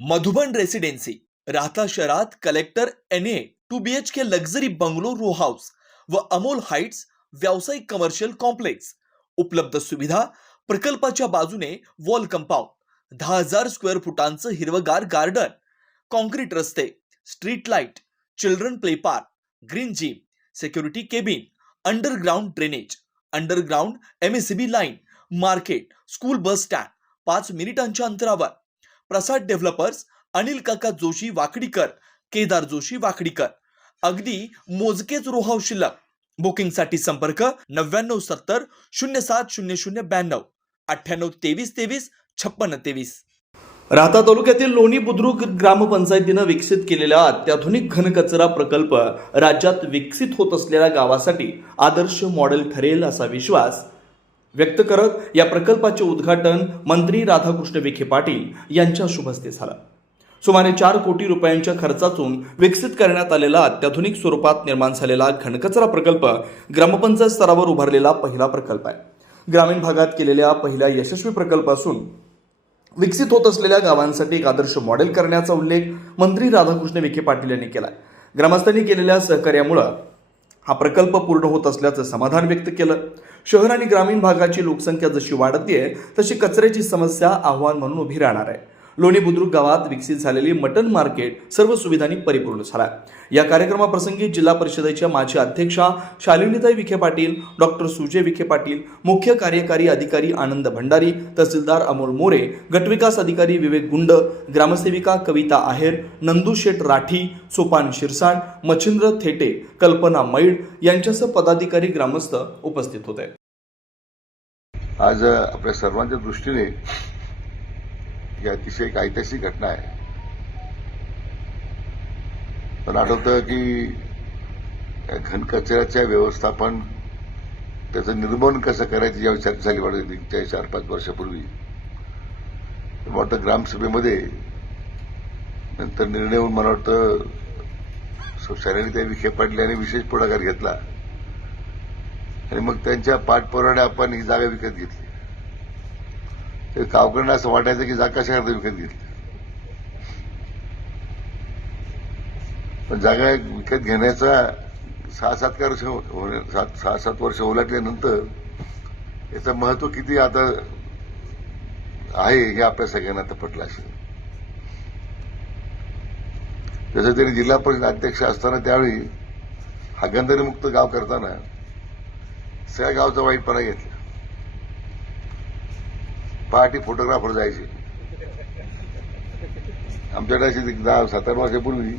Madhuban residency राहता शहरात collector NA 2 BHK luxury bungalow row house व अमोल हाइट्स व्यावसायिक कमर्शियल कॉम्प्लेक्स. उपलब्ध सुविधा प्रकल्पाच्या बाजूने वॉल कंपाऊंड, 10,000 स्क्वेअर फुटांचं हिरवगार गार्डन, कॉन्क्रीट रस्ते, street light, children play park, green gym, security cabin, underground drainage, underground MSCB line, market, school bus stand 5 मिनिटांच्या अंतरावर. प्रसाद डेव्हलपर्स, अनिल काका जोशी वाकडीकर, केदार जोशी वाकडीकर. अगदी मोजकेच रो हाऊस शिल्लक. बुकिंगसाठी संपर्क 9970 070092 9823 23 56 23. राहता तालुक्यातील लोणी बुद्रुक ग्रामपंचायतीनं विकसित केलेला अत्याधुनिक घनकचरा प्रकल्प राज्यात विकसित होत असलेल्या गावासाठी आदर्श मॉडेल ठरेल असा विश्वास व्यक्त करत या प्रकल्पाचे उद्घाटन मंत्री राधाकृष्ण विखे पाटील यांच्या शुभ हस्ते झालं. सुमारे 4 कोटी रुपयांच्या खर्चातून विकसित करण्यात आलेला अत्याधुनिक स्वरूपात निर्माण झालेला घनकचरा प्रकल्प ग्रामपंचायत स्तरावर उभारलेला पहिला प्रकल्प आहे. ग्रामीण भागात केलेल्या पहिल्या यशस्वी प्रकल्प असून विकसित होत असलेल्या गावांसाठी एक आदर्श मॉडेल करण्याचा उल्लेख मंत्री राधाकृष्ण विखे पाटील यांनी केला. ग्रामस्थांनी केलेल्या सहकार्यामुळे हा प्रकल्प पूर्ण होत असल्याचं समाधान व्यक्त केलं. शहर आणि ग्रामीण भागाची लोकसंख्या जशी वाढते तशी कचऱ्याची समस्या आव्हान म्हणून उभी राहणार आहे. लोणी बुद्रुक गावात विकसित झालेली मटन मार्केट सर्व सुविधांनी परिपूर्ण झाला. या कार्यक्रमाप्रसंगी जिल्हा परिषदेच्या माजी अध्यक्षा शालिनीताई विखे पाटील, डॉक्टर सुजय विखे पाटील, मुख्य कार्यकारी अधिकारी आनंद भंडारी, तहसीलदार अमोल मोरे, गटविकास अधिकारी विवेक गुंड, ग्रामसेविका कविता आहेर, नंदू शेठ राठी, सोपान शिरसाट, मच्छिंद्र थेटे, कल्पना मैड यांच्यासह पदाधिकारी ग्रामस्थ उपस्थित होते. आज आपल्या सर्वांच्या दृष्टीने ही अतिशय एक ऐतिहासिक घटना आहे. पण आठवतं की घनकचऱ्याच्या व्यवस्थापन, त्याचं निर्मूलन कसं करायचं यावर चर्चा झाली वाटत 4-5 वर्षापूर्वी. मला वाटतं ग्रामसभेमध्ये नंतर निर्णय होऊन मला वाटतं शालिनीताई विखे पाटील यांनी विशेष पुढाकार घेतला आणि मग त्यांच्या पाठपुराव्याने आपण ही जागा विकत घेतली. ते गावकऱ्यांना असं वाटायचं की जागा कशाकरता विकत घेतली. पण जागा विकत घेण्याचा 6-7 वर्ष ओलाटल्यानंतर याचं महत्व किती आता आहे हे आपल्या सगळ्यांना आता पटलं असेल. जसं त्यांनी जिल्हा परिषद अध्यक्ष असताना त्यावेळी हागणदारी मुक्त गाव करताना सगळ्या गावचा वाईटपणा घेतला. पहाटे फोटोग्राफर जायचे. आमच्याकडे अशी 7-8 वर्षापूर्वी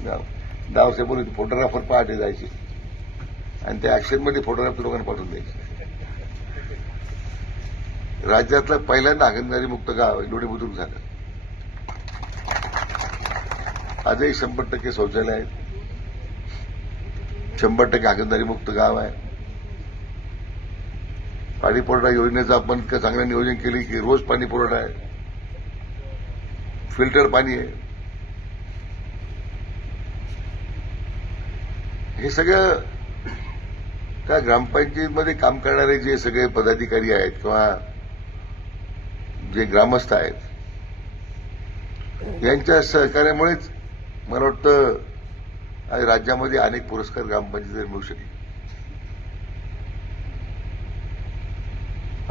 10 वर्षापूर्वी फोटोग्राफर पहाटे जायचे आणि त्या ऍक्शनमध्ये फोटोग्राफर लोकांना पाठवून द्यायचे. राज्यातलं पहिल्यांदा हागणदारी मुक्त गाव लोणी बुद्रुक झालं. आजही 100% शौचालय आहेत, 100% हागणदारी मुक्त गाव आहे. पाणी पुरवठा योजनेचं आपण चांगलं नियोजन केली की रोज पाणी पुरवठा आहे, फिल्टर पाणी आहे. हे सगळं त्या ग्रामपंचायतीमध्ये काम करणारे जे सगळे पदाधिकारी आहेत किंवा जे ग्रामस्थ आहेत यांच्या सहकार्यामुळेच मला वाटतं आज राज्यामध्ये अनेक पुरस्कार ग्रामपंचायतीला मिळू शकले.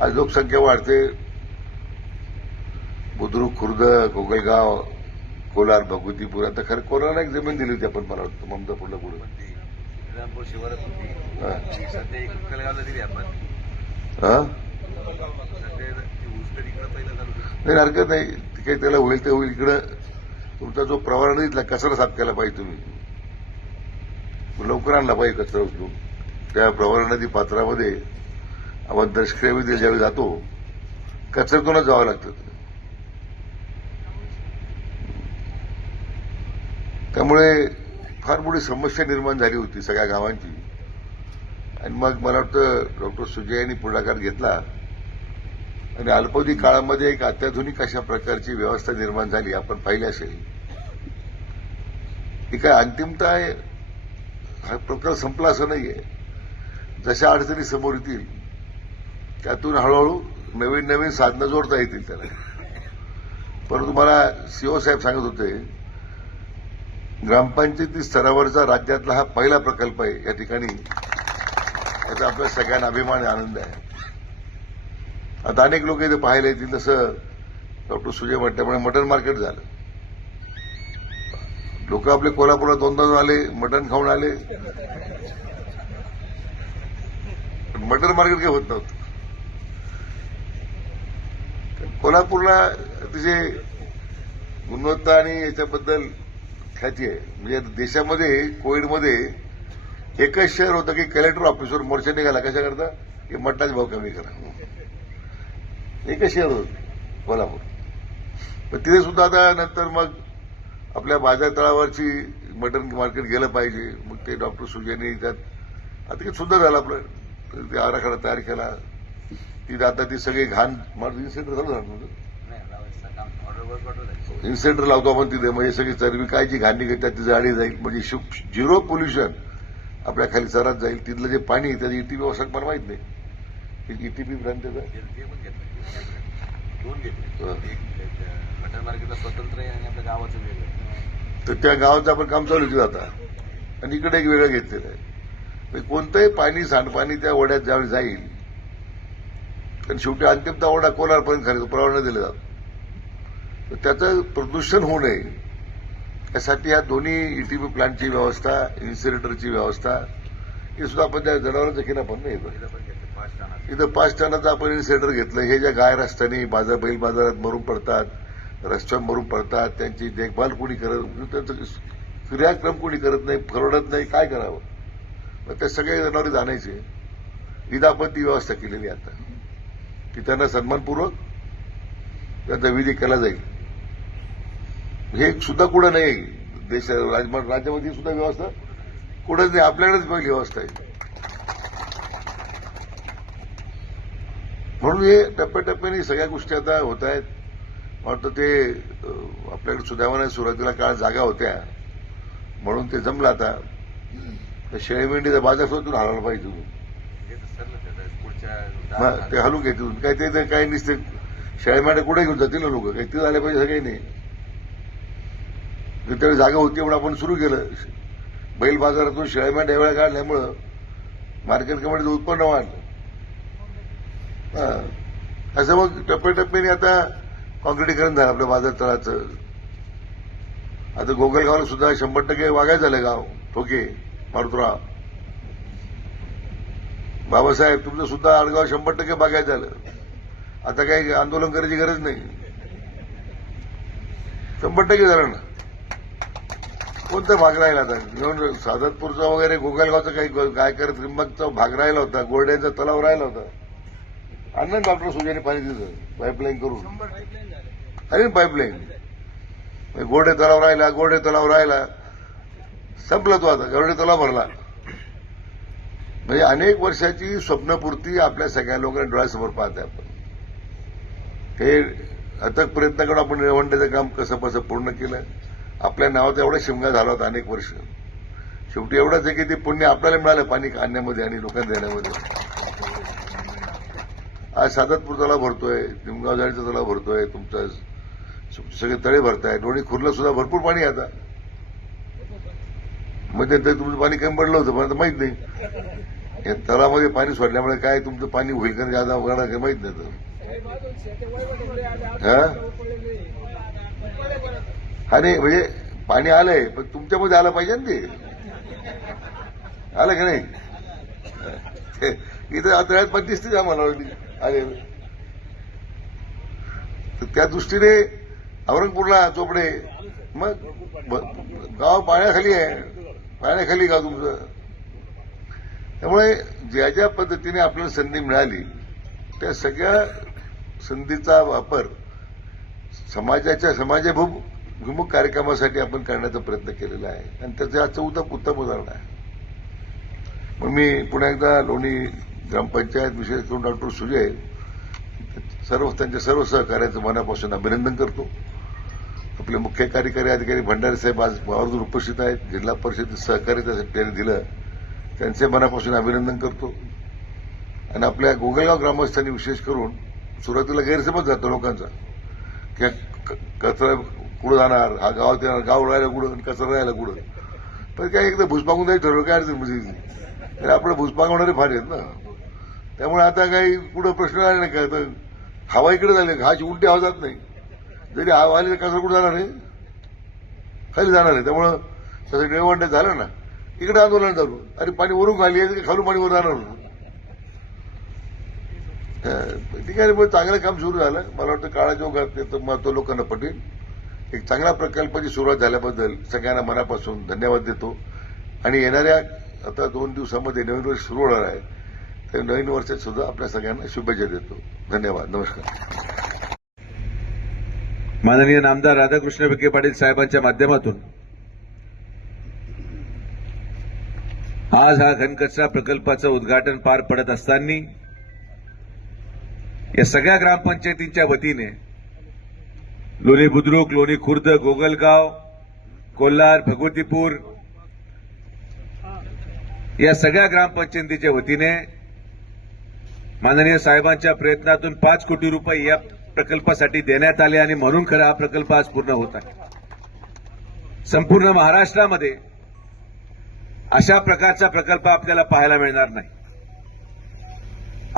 आज लोकसंख्या वाढते. बुद्रुक, खुर्द, गोगलगाव, कोलार, भगवतीपूर. आता खरं कोलारला एक जमीन दिली होती आपण, मला वाटतं ममदापूरला पुढे शिवारात होती, सध्या एक कलगावला दिली आपण. नाही हरकत नाही, काही त्याला होईल ते होईल. इकडं तुमचा जो प्रवाह नदीतला कचरा साफ केला पाहिजे. तुम्ही लवकर आणला पाहिजे कचरा उचलून. त्या प्रवाह नदी पात्रामध्ये आपण दर्शक्रियामध्ये ज्यावेळी जातो कचऱ्यातूनच जावं लागतं. त्यामुळे फार मोठी समस्या निर्माण झाली होती सगळ्या गावांची. आणि मग मला वाटतं डॉक्टर सुजय यांनी पुढाकार घेतला आणि अल्पावधी काळामध्ये एक अत्याधुनिक अशा प्रकारची व्यवस्था निर्माण झाली. आपण पाहिली असेल ही काय अंतिमता आहे, हा प्रकार संपला असं नाहीये. जशा अडचणी समोर येतील त्यातून हळूहळू नवीन साधनं जोडता येतील त्याला. परंतु मला सीओ साहेब सांगत होते, ग्रामपंचायती स्तरावरचा राज्यातला हा पहिला प्रकल्प आहे या ठिकाणी, याचा आपल्या सगळ्यांना अभिमान आणि आनंद आहे. आता अनेक लोक इथे पाहायला येतील, तसं डॉक्टर सुजय म्हटल्यामुळे मटन मार्केट झालं. लोक आपले कोल्हापुरात दोन आले, मटन खाऊन आले, मटन मार्केट काही होत नव्हतं. कोल्हापूरला अतिशय गुणवत्ता आणि याच्याबद्दल ख्याती आहे. म्हणजे देशामध्ये कोविडमध्ये एकच शहर होतं की कलेक्टर ऑफिसवर मोर्चा निघाला कशाकरता की मटणाचे भाव कमी करा. एकच शहर होतं कोल्हापूर. पण तिथे सुद्धा आता नंतर मग आपल्या बाजार तळावरची मटण मार्केट गेलं पाहिजे. मग ते डॉक्टर सुजयने त्यात आता किती सुंदर झालं आपलं, ते आराखडा तयार केला. तिथे आता ती सगळी घाण इन्सेंटर चालू झालं, इन्सेंटर लावतो आपण तिथे, म्हणजे सगळी चरबी काय जी घाण निघत ती जाळी जाईल, म्हणजे झिरो पोल्युशन आपल्या खाली चरात जाईल. तिथलं जे पाणी त्याचं ईटीपी व्यवस्था मला माहित नाही, ईटीपी ब्रँड त्याचा दोन घेतले, एक मटन मार्केटला स्वतंत्र आहे आणि आपल्या गावाचं वेगळं. तर त्या गावाचं आपण काम चालू केलं आता, आणि इकडे एक वेगळं घेतलेलं आहे. म्हणजे कोणतंही पाणी सांडपाणी त्या ओढ्यात ज्यावेळी जाईल, कारण शेवटी अंतिमता ओढा कोलारपर्यंत खाली पुरवण्यात दिला जातो, तर त्याचं प्रदूषण होऊ नये यासाठी या दोन्ही ईटीपी प्लांटची व्यवस्था, इन्सिनरेटरची व्यवस्था, हे सुद्धा आपण त्या जनावरांचं केलं पण नाही. इथं 5 टनाचं आपण इन्सिनरेटर घेतलं. हे ज्या गाय रस्त्याने बैल बाजारात मरून पडतात, रस्त्यावर मरून पडतात, त्यांची देखभाल कोणी करत, त्यांचं क्रियाक्रम कोणी करत नाही, परवडत नाही, काय करावं. मग ते सगळे जनावरे जाणायचे. इथं आपण ती व्यवस्था केलेली आता की त्यांना सन्मानपूर्वक त्यांचा विधी केला जाईल. हे सुद्धा कुठं नाही राज्यामध्ये सुद्धा व्यवस्था कुठंच नाही, आपल्याकडेच पहिली व्यवस्था आहे. म्हणून हे टप्प्याटप्प्याने सगळ्या गोष्टी आता होत आहेत. वाटतं ते आपल्याकडे सुदैवाने सुरुवातीला काळ जागा होत्या म्हणून ते जमलं. आता शेळी मेंढीचा बाजार सुद्धा हलवला पाहिजे तुम्ही, ते हलून घेतील काय. ते काही नसते, शेळ्या मेंढ्या कुठे घेऊन जातील ना लोक, काही ते झाले पाहिजे सगळे नाही. त्यावेळी जागा होती म्हणून आपण सुरू केलं. बैल बाजारातून शेळ्या मेंढ्या वेळा काढल्यामुळं मार्केट कमिटीचं उत्पन्न वाढलं. असं मग टप्प्याटप्प्याने आता कॉन्क्रिटीकरण झालं आपल्या बाजार तळाचं. आता गोगलगावला सुद्धा 100% वागायचं झालं गाव. ठोके, मारुतराव, बाबासाहेब तुमचं सुद्धा आडगाव 100% बागायचं झालं. आता काही आंदोलन करायची गरज नाही, 100% झालं ना. कोणता भाग राहिला आता घेऊन सादतपूरचा वगैरे गोगलगावचा काही गायकर त्रिंबकचा भाग राहिला होता, गोरड्यांचा तलाव राहिला होता. आणलं डॉक्टर सुजयने पाणी दिलं पाईपलाईन करून, अरे पाईपलाईन. गोरडे तलाव राहिला, संपला तो. आता गोरडे तलाव भरला. म्हणजे अनेक वर्षाची स्वप्नपूर्ती आपल्या सगळ्या लोकांना डोळ्यासमोर पाहते आपण. हे अथक प्रयत्न करून आपण निळवंड्याचं काम कसं पूर्ण केलं. आपल्या नावाचा एवढा शिमगा झाला होता अनेक वर्ष. शेवटी एवढंच आहे की ते पुण्य आपल्याला मिळालं पाणी आणण्यामध्ये आणि लोकांना देण्यामध्ये. आज सादतपूर तलाव भरतोय, निमगाव जाळीचा तलाव भरतोय, तुमचा सगळे तळे भरताय, डोणी खुर्ला सुद्धा भरपूर पाणी आहे आता. मध्ये तर तुमचं पाणी कमी पडलं होतं पण आता माहित नाही. या तलावामध्ये पाणी सोडल्यामुळे काय तुमचं पाणी होईल का जादा वगैरे काही माहित नाही. आणि म्हणजे पाणी आलंय पण तुमच्यामध्ये आलं पाहिजे ना, ते आलं का नाही. इथं आता पण दिसतेच आम्हाला आले. तर त्या दृष्टीने औरंगपूरला चोपडे, मग गाव पाण्याखाली आहे, पाण्याखाली गाव तुमचं. त्यामुळे ज्या ज्या पद्धतीने आपल्याला संधी मिळाली त्या सगळ्या संधीचा वापर समाजाभिमुख कार्यक्रमासाठी आपण करण्याचा प्रयत्न केलेला आहे आणि त्याचं आजचं उत्तम उदाहरण आहे. मग मी पुन्हा एकदा लोणी ग्रामपंचायत विशेष करून डॉक्टर सुजय त्यांच्या सर्व सहकार्याचं मनापासून अभिनंदन करतो. आपले मुख्य कार्यकारी अधिकारी भंडारे साहेब आज आवर्जून उपस्थित आहेत. जिल्हा परिषद सहकार्य त्यासाठी त्यांनी दिलं, त्यांचे मनापासून अभिनंदन करतो. आणि आपल्या गोगलगाव ग्रामस्थांनी विशेष करून सुरुवातीला गैरसमज जातो लोकांचा की कचरा कुठं जाणार, हा गावात येणार, गाव राहायला कुठं आणि कचरा राहायला कुठं. पण काय एकदा भुसपांगून जायचं ठरवलं काय अडचण म्हणजे आपलं भुसपांगवणारे फार आहेत ना. त्यामुळे आता काही पुढं प्रश्न आले नाही. काय तर हवा इकडे झाली, हाची उलटी हवा जात नाही. जरी हवा आली तर कचरा कुठं जाणार आहे, खाली जाणार आहे. त्यामुळं तसं निळवंडे झालं ना, इकडे आंदोलन चालू. अरे पाणी वरून खाली आहे, खालून पाणी वर जाणार होतं. ठीक आहे, मग चांगलं काम सुरू झालं. मला वाटतं काळाच्या ओघात त्याचं महत्व लोकांना पटेल. एक चांगल्या प्रकल्पाची सुरुवात झाल्याबद्दल सगळ्यांना मनापासून धन्यवाद देतो. आणि येणाऱ्या आता 2 दिवसामध्ये नवीन वर्ष सुरू होणार आहे. तर नवीन वर्षात सुद्धा आपल्या सगळ्यांना शुभेच्छा देतो. धन्यवाद. नमस्कार. माननीय नामदार राधाकृष्ण विखे पाटील साहेबांच्या माध्यमातून आज हा घनकचरा प्रकल्पाचं उद्घाटन पार पडत असताना या सगळ्या ग्रामपंचायतींच्या वतीने लोणी बुद्रुक, लोणी खुर्द, गोगलगाव, कोल्हार, भगवतीपूर या सगळ्या ग्रामपंचायतीच्या वतीने माननीय साहेबांच्या प्रयत्नातून 5 कोटी रुपये या प्रकल्पासाठी देण्यात आले आणि म्हणून खरा हा प्रकल्प आज पूर्ण होत आहे. संपूर्ण महाराष्ट्रामध्ये अशा प्रकारचा प्रकल्प आपल्याला पाहायला मिळणार नाही.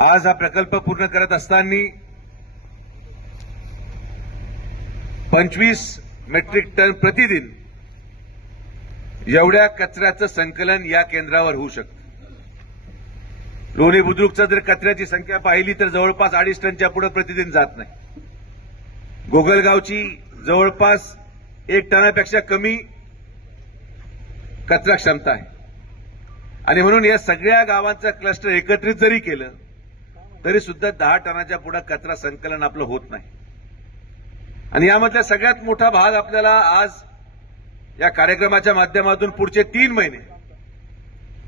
आज हा प्रकल्प पूर्ण करत असताना 25 मेट्रिक टन प्रतिदिन एवढ्या कचऱ्याचं संकलन या केंद्रावर होऊ शकतं. लोणी बुद्रुकचा जर कचऱ्याची संख्या पाहिली तर जवळपास 2.5 टनच्या पुढे प्रतिदिन जात नाही. गोगलगावची जवळपास 1 टनापेक्षा कमी कचरा क्षमता आहे. आणि म्हणून या सगळ्या गावांचं क्लस्टर एकत्रित जरी केलं तरी सुद्धा 10 टनाच्या पुढे कचरा संकलन आपलं होत नाही. आणि यामधला सगळ्यात मोठा भाग आपल्याला आज या कार्यक्रमाच्या माध्यमातून पुढचे 3 महिने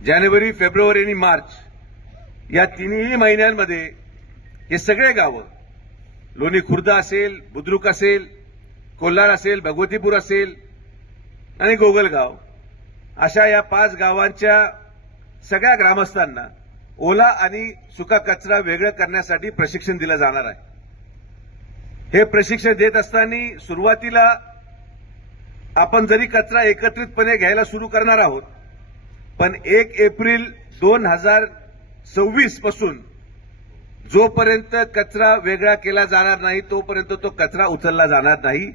जानेवारी, फेब्रुवारी आणि मार्च या 3ही महिन्यांमध्ये हे सगळे गावं लोणी खुर्द असेल, बुद्रुक असेल, कोल्हार असेल, भगवतीपूर असेल आणि गोगलगाव अशा या 5 गावांच्या सगळ्या ग्रामस्थांना ओला आणि सुका कचरा वेगळं करण्यासाठी प्रशिक्षण दिलं जाणार आहे. हे प्रशिक्षण देत असताना सुरुवातीला आपण जरी कचरा एकत्रितपणे घ्यायला सुरू करणार आहोत, पण 1 एप्रिल 2026 पासून जोपर्यंत कचरा वेगळा केला जाणार नाही तोपर्यंत तो कचरा उचलला जाणार नाही.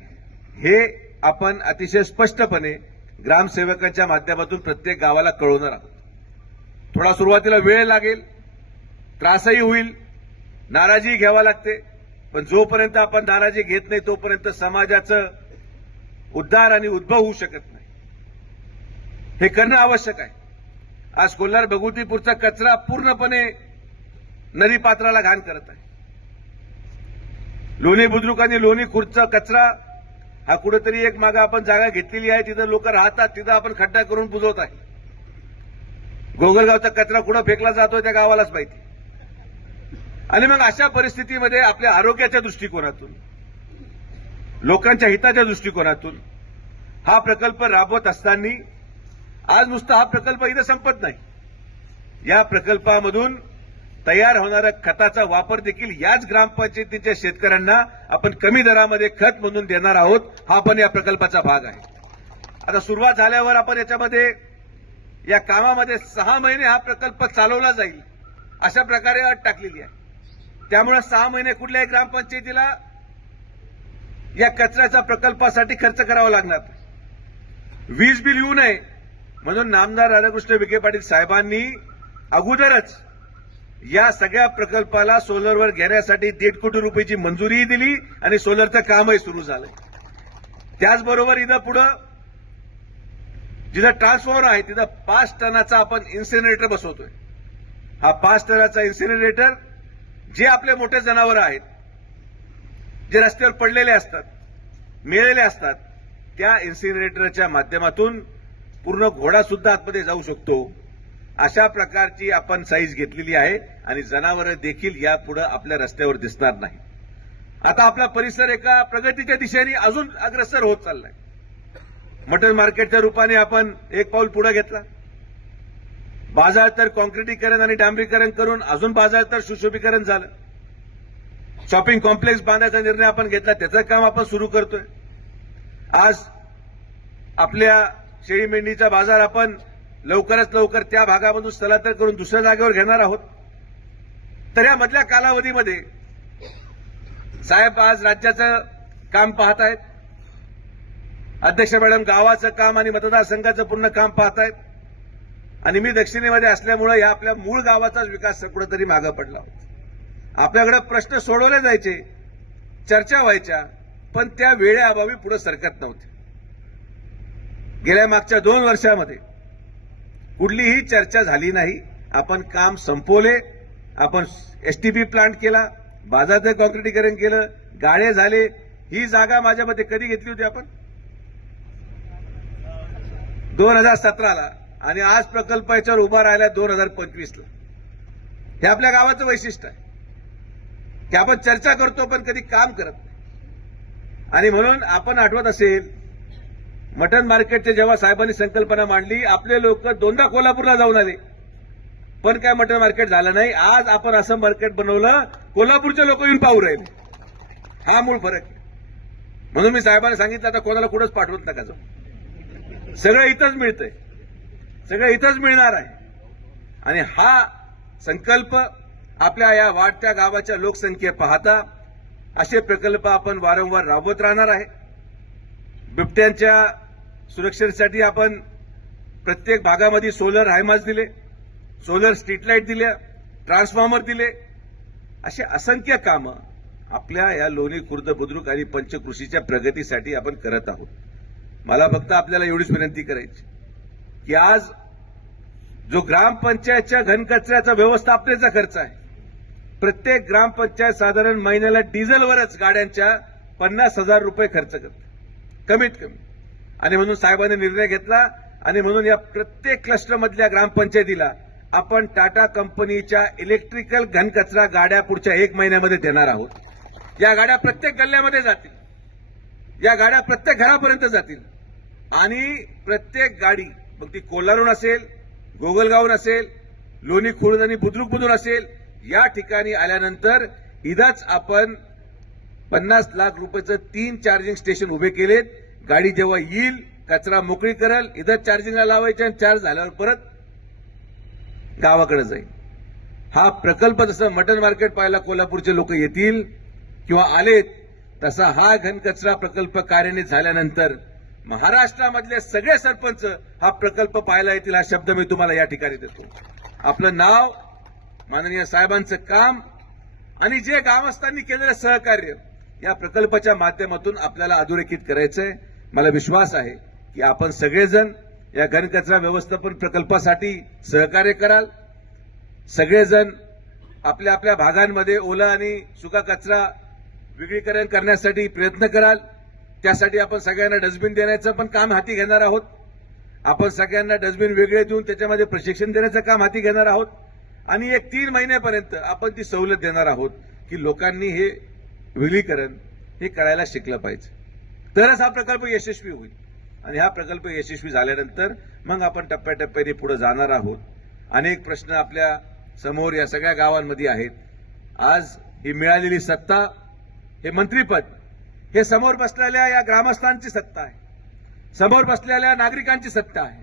हे आपण अतिशय स्पष्टपणे ग्रामसेवकांच्या माध्यमातून प्रत्येक गावाला कळवणार आहोत. थोडा सुरुवातीला वेळ लागेल, त्रासही होईल, नाराजी घ्यावा लागते, पण जोपर्यंत आपण नाराजी घेत नाही तोपर्यंत समाजाचं उद्धार आणि उद्भव होऊ शकत नाही. हे करणं आवश्यक आहे. आज कोल्हार भगवतीपूरचा कचरा पूर्णपणे नदीपात्राला घाण करत आहे. लोणी बुद्रुक आणि लोणी खुर्दचा कचरा हा कुठेतरी एक मागे आपण जागा घेतलेली आहे, तिथं लोक राहतात, तिथं आपण खड्डा करून बुजवत आहे. गोगलगावचा कचरा कुठं फेकला जातोय त्या गावालाच माहिती. आणि मग अशा परिस्थितीमध्ये आपल्या आरोग्याच्या दृष्टिकोनातून, लोकांच्या हिताच्या दृष्टिकोनातून हा प्रकल्प राबवत असताना आज नुसता हा प्रकल्प इथं संपत नाही. या प्रकल्पामधून तयार होणाऱ्या खताचा वापर देखील याच ग्रामपंचायतीच्या शेतकऱ्यांना आपण कमी दरामध्ये खत म्हणून देणार आहोत. हा पण या प्रकल्पाचा भाग आहे. आता सुरुवात झाल्यावर आपण याच्यामध्ये या कामामध्ये 6 महिने हा प्रकल्प चालवला जाईल अशा प्रकारे अट टाकलेली आहे. त्यामुळे 6 महिने कुठल्याही ग्रामपंचायतीला या कचऱ्याच्या प्रकल्पासाठी खर्च करावा लागणार नाही. वीज बिल येऊ नये म्हणून नामदार राधाकृष्ण विखे पाटील साहेबांनी अगोदरच या सगळ्या प्रकल्पाला सोलरवर घेण्यासाठी 1.5 कोटी रुपयाची मंजुरीही दिली आणि सोलरचं कामही सुरू झालंय. त्याचबरोबर इथं पुढं जिथं ट्रान्सफॉर्मर आहे तिथं 5 टनाचा आपण इन्सिनरेटर बसवतोय. हा 5 टनाचा इन्सिनरेटर जे आपले मोठे जनावर आहेत, जे रस्त्यावर पडलेले असतात, मेलेले असतात, त्या इन्सिनरेटरच्या माध्यमातून पूर्ण घोडा सुद्धा आतमध्ये जाऊ शकतो. अशा प्रकारची आपण साईज घेतलेली आहे आणि जनावरं देखील यापुढे आपल्या रस्त्यावर दिसणार नाही. आता आपला परिसर एका प्रगतीच्या दिशेने अजून अग्रसर होत चाललाय. मटन मार्केटच्या रूपाने आपण एक पाऊल पुढे घेतला. बाजार तर कॉन्क्रिटीकरण आणि डांबरीकरण करून अजून बाजार तर सुशोभीकरण झालं. शॉपिंग कॉम्प्लेक्स बांधायचा निर्णय आपण घेतला, त्याचं काम आपण सुरू करतोय. आज आपल्या शेळी मेंढीचा बाजार आपण लवकरात लवकर त्या भागामधून स्थलांतर करून दुसऱ्या जागेवर घेणार आहोत. तर या मधल्या कालावधीमध्ये साहेब आज राज्याचं काम पाहत आहेत. अध्यक्ष मॅडम गावाचं काम आणि मतदारसंघाचं पूर्ण काम पाहतायत. आणि मी दक्षिणेमध्ये असल्यामुळे या आपल्या मूळ गावाचाच विकास कुठेतरी मागं पडला होता. आपल्याकडे प्रश्न सोडवले जायचे, चर्चा व्हायच्या, पण त्या वेळेअभावी पुढे सरकत नव्हते. गेल्या मागच्या 2 वर्षामध्ये कुठलीही चर्चा झाली नाही. आपण काम संपवले. आपण एसटीपी प्लांट केला, बाजारचं कॉन्क्रिटीकरण केलं, गाळे झाले. ही जागा माझ्या मते कधी घेतली होती आपण? 2017ला. आणि आज प्रकल्प याच्यावर उभा राहिला 2025ला. हे आपल्या गावाचं वैशिष्ट्य आहे की आपण चर्चा करतो पण कधी काम करत नाही. आणि म्हणून आपण आठवत असेल, मटन मार्केटचे जेव्हा साहेबांनी संकल्पना मांडली, आपले लोक 2दा कोल्हापूरला जाऊन आले, पण काय मटन मार्केट झालं नाही. आज आपण असं मार्केट बनवलं, कोल्हापूरचे लोक येऊन पाहू राहिले. हा मूळ फरक आहे. म्हणून मी साहेबांना सांगितलं, आता कोणाला कुठंच पाठवत नका जाऊ, सगळं इथंच मिळतंय, सगळं इथंच मिळणार आहे. आणि हा संकल्प आपल्या या वाढत्या गावाच्या लोकसंख्ये पाहता असे प्रकल्प आपण वारंवार राबवत राहणार आहे. बिबट्यांच्या सुरक्षेसाठी आपण प्रत्येक भागामध्ये सोलर हायमास दिले, सोलर स्ट्रीट लाईट दिल्या, ट्रान्सफॉर्मर दिले. असे असंख्य कामं आपल्या या लोणी, खुर्द, बुद्रुक आणि पंचकृषीच्या प्रगतीसाठी आपण करत आहोत. मला फक्त आपल्याला एवढीच विनंती करायची की आज जो ग्रामपंचायतच्या घनकचऱ्याचा व्यवस्थापनेचा खर्च आहे, प्रत्येक ग्रामपंचायत साधारण महिन्याला डिझेलवरच गाड्यांच्या 50,000 रुपये खर्च करते, कमीत कमी. आणि म्हणून साहेबांनी निर्णय घेतला आणि म्हणून या प्रत्येक क्लस्टरमधल्या ग्रामपंचायतीला आपण टाटा कंपनीच्या इलेक्ट्रिकल घनकचरा गाड्या पुढच्या 1 महिन्यामध्ये देणार आहोत. या गाड्या प्रत्येक गल्ल्यामध्ये जातील, या गाड्या प्रत्येक घरापर्यंत जातील. आणि प्रत्येक गाडी, मग ती कोल्हारून असेल, गोगलगावून असेल, लोणी, खुर्द आणि बुद्रुकमधून असेल, या ठिकाणी आल्यानंतर इथंच आपण 50 लाख रुपयाचं 3 चार्जिंग स्टेशन उभे केलेत. गाडी जेव्हा येईल, कचरा मोकळी करेल, इथंच चार्जिंगला लावायचे आणि चार्ज झाल्यावर परत गावाकडे जाईल. हा प्रकल्प जसं मटन मार्केट पाहायला कोल्हापूरचे लोक येतील किंवा आलेत, तसा हा घनकचरा प्रकल्प कार्यान्वित झाल्यानंतर महाराष्ट्रामधले सगळे सरपंच हा प्रकल्प पाहायला येतील. हा शब्द मी तुम्हाला या ठिकाणी देतो. आपलं नाव, माननीय साहेबांचं काम आणि जे ग्रामस्थांनी केलेलं सहकार्य या प्रकल्पाच्या माध्यमातून आपल्याला अधोरेखित करायचंय. मला विश्वास आहे की आपण सगळेजण या घनकचरा व्यवस्थापन प्रकल्पासाठी सहकार्य कराल. सगळेजण आपल्या आपल्या भागांमध्ये ओला आणि सुका कचरा विघटीकरण करण्यासाठी प्रयत्न कराल. त्यासाठी आपण सगळ्यांना डस्टबिन देण्याचं पण काम हाती घेणार आहोत. आपण सगळ्यांना डस्टबिन वेगळे देऊन त्याच्यामध्ये प्रशिक्षण देण्याचं काम हाती घेणार आहोत. आणि एक 3 महिन्यापर्यंत आपण ती सवलत देणार आहोत की लोकांनी हे विलीकरण हे करायला शिकलं पाहिजे, तरच हा प्रकल्प यशस्वी होईल. आणि हा प्रकल्प यशस्वी झाल्यानंतर मग आपण टप्प्याटप्प्याने पुढे जाणार आहोत. अनेक प्रश्न आपल्या समोर या सगळ्या गावांमध्ये आहेत. आज ही मिळालेली सत्ता, हे मंत्रीपद, हे समोर बसलेल्या या ग्रामस्थांची सत्ता आहे, समोर बसलेल्या नागरिकांची सत्ता आहे,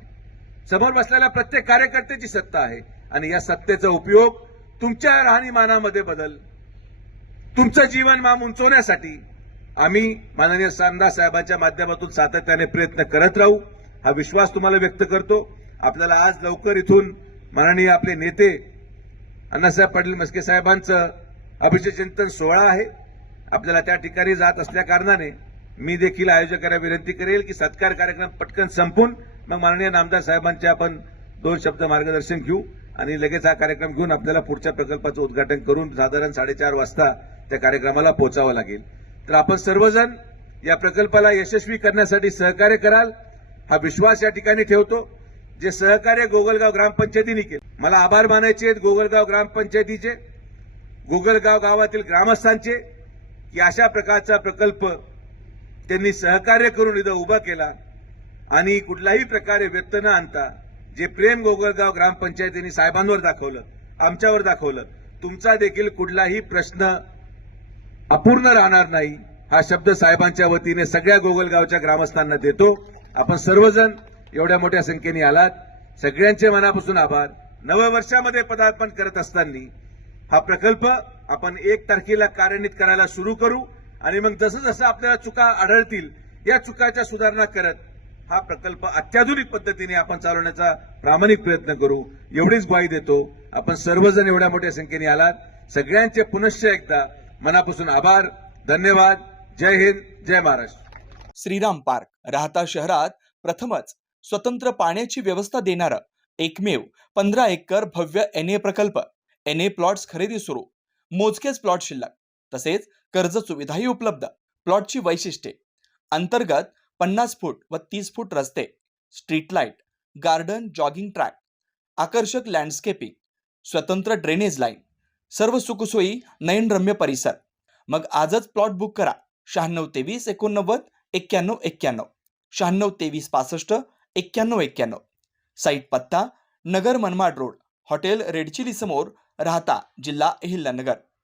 समोर बसलेल्या प्रत्येक कार्यकर्त्याची सत्ता आहे. आणि या सत्तेचा उपयोग तुमच्या राहणीमानामध्ये बदल, तुमचं जीवनमान उंचवण्यासाठी आम्ही माननीय आमदार साहेबांच्या माध्यमातून सातत्याने प्रयत्न करत राहू, हा विश्वास तुम्हाला व्यक्त करतो. आपल्याला आज लवकर इथून माननीय आपले नेते अण्णासाहेब पाटील मस्के साहेबांचं अभिषेक चिंतन सोहळा आहे. आपल्याला त्या ठिकाणी जात असल्या कारणाने मी देखील आयोजकांना विनंती करेल की सत्कार कार्यक्रम पटकन संपून मग माननीय नामदार साहेबांचे आपण 2 शब्द मार्गदर्शन घेऊ आणि लगेच हा कार्यक्रम घेऊन आपल्याला पुढच्या प्रकल्पाचं उद्घाटन करून साधारण 4:30 वाजता त्या कार्यक्रमाला पोहोचावं लागेल. तर आपण सर्वजण या प्रकल्पाला यशस्वी करण्यासाठी सहकार्य कराल, हा विश्वास या ठिकाणी ठेवतो. जे सहकार्य गोगलगाव ग्रामपंचायतीने केले, मला आभार मानायचे आहेत गोगलगाव ग्रामपंचायतीचे, गोगलगाव गावातील ग्रामस्थांचे, की अशा प्रकारचा प्रकल्प त्यांनी सहकार्य करून इथं उभा केला. आणि कुठल्याही प्रकारे व्यक्त न आणता जे प्रेम गोगलगाव ग्रामपंचायतीने साहेबांवर दाखवलं, आमच्यावर दाखवलं, तुमचा देखील कुठलाही प्रश्न अपूर्ण राहणार नाही हा शब्द साहेबांच्या वतीने सगळ्या गोगलगावच्या ग्रामस्थांना देतो. आपण सर्वजण एवढ्या मोठ्या संख्येने आलात, सगळ्यांचे मनापासून आभार. नववर्षामध्ये पदार्पण करत असताना हा प्रकल्प आपण 1 तारखेला कार्यान्वित करायला सुरू करू आणि मग जसं जसं आपल्याला चुका आढळतील या चुकाच्या सुधारणा करत हा प्रकल्प अत्याधुनिक पद्धतीने आपण चालवण्याचा प्रामाणिक प्रयत्न करू एवढीच ग्वाही देतो. आपण सर्वजण एवढ्या मोठ्या संख्येने आलात, सगळ्यांचे पुनश्च एकदा मनापासून आभार. धन्यवाद. जय हिंद, जय महाराष्ट्र. श्रीराम पार्क राहता शहरात प्रथमच स्वतंत्र पाण्याची व्यवस्था देणारं एकमेव 15 एकर भव्य NA प्रकल्प. NA प्लॉट्स खरेदी सुरू, मोजकेच प्लॉट शिल्लक, तसेच कर्ज सुविधाही उपलब्ध. प्लॉटची वैशिष्ट्ये: अंतर्गत 50 फूट व 30 फूट रस्ते, street light, garden, jogging track, आकर्षक लँडस्केपिंग, स्वतंत्र ड्रेनेज लाईन, सर्व सुखसोयी, नयनरम्य परिसर. मग आजच प्लॉट बुक करा. 9623 89 91 91, 9623 65 91 91. साईट पत्ता: Nagar Manmad road, hotel red chilli समोर, राहता, जिल्हा अहिल्यानगर.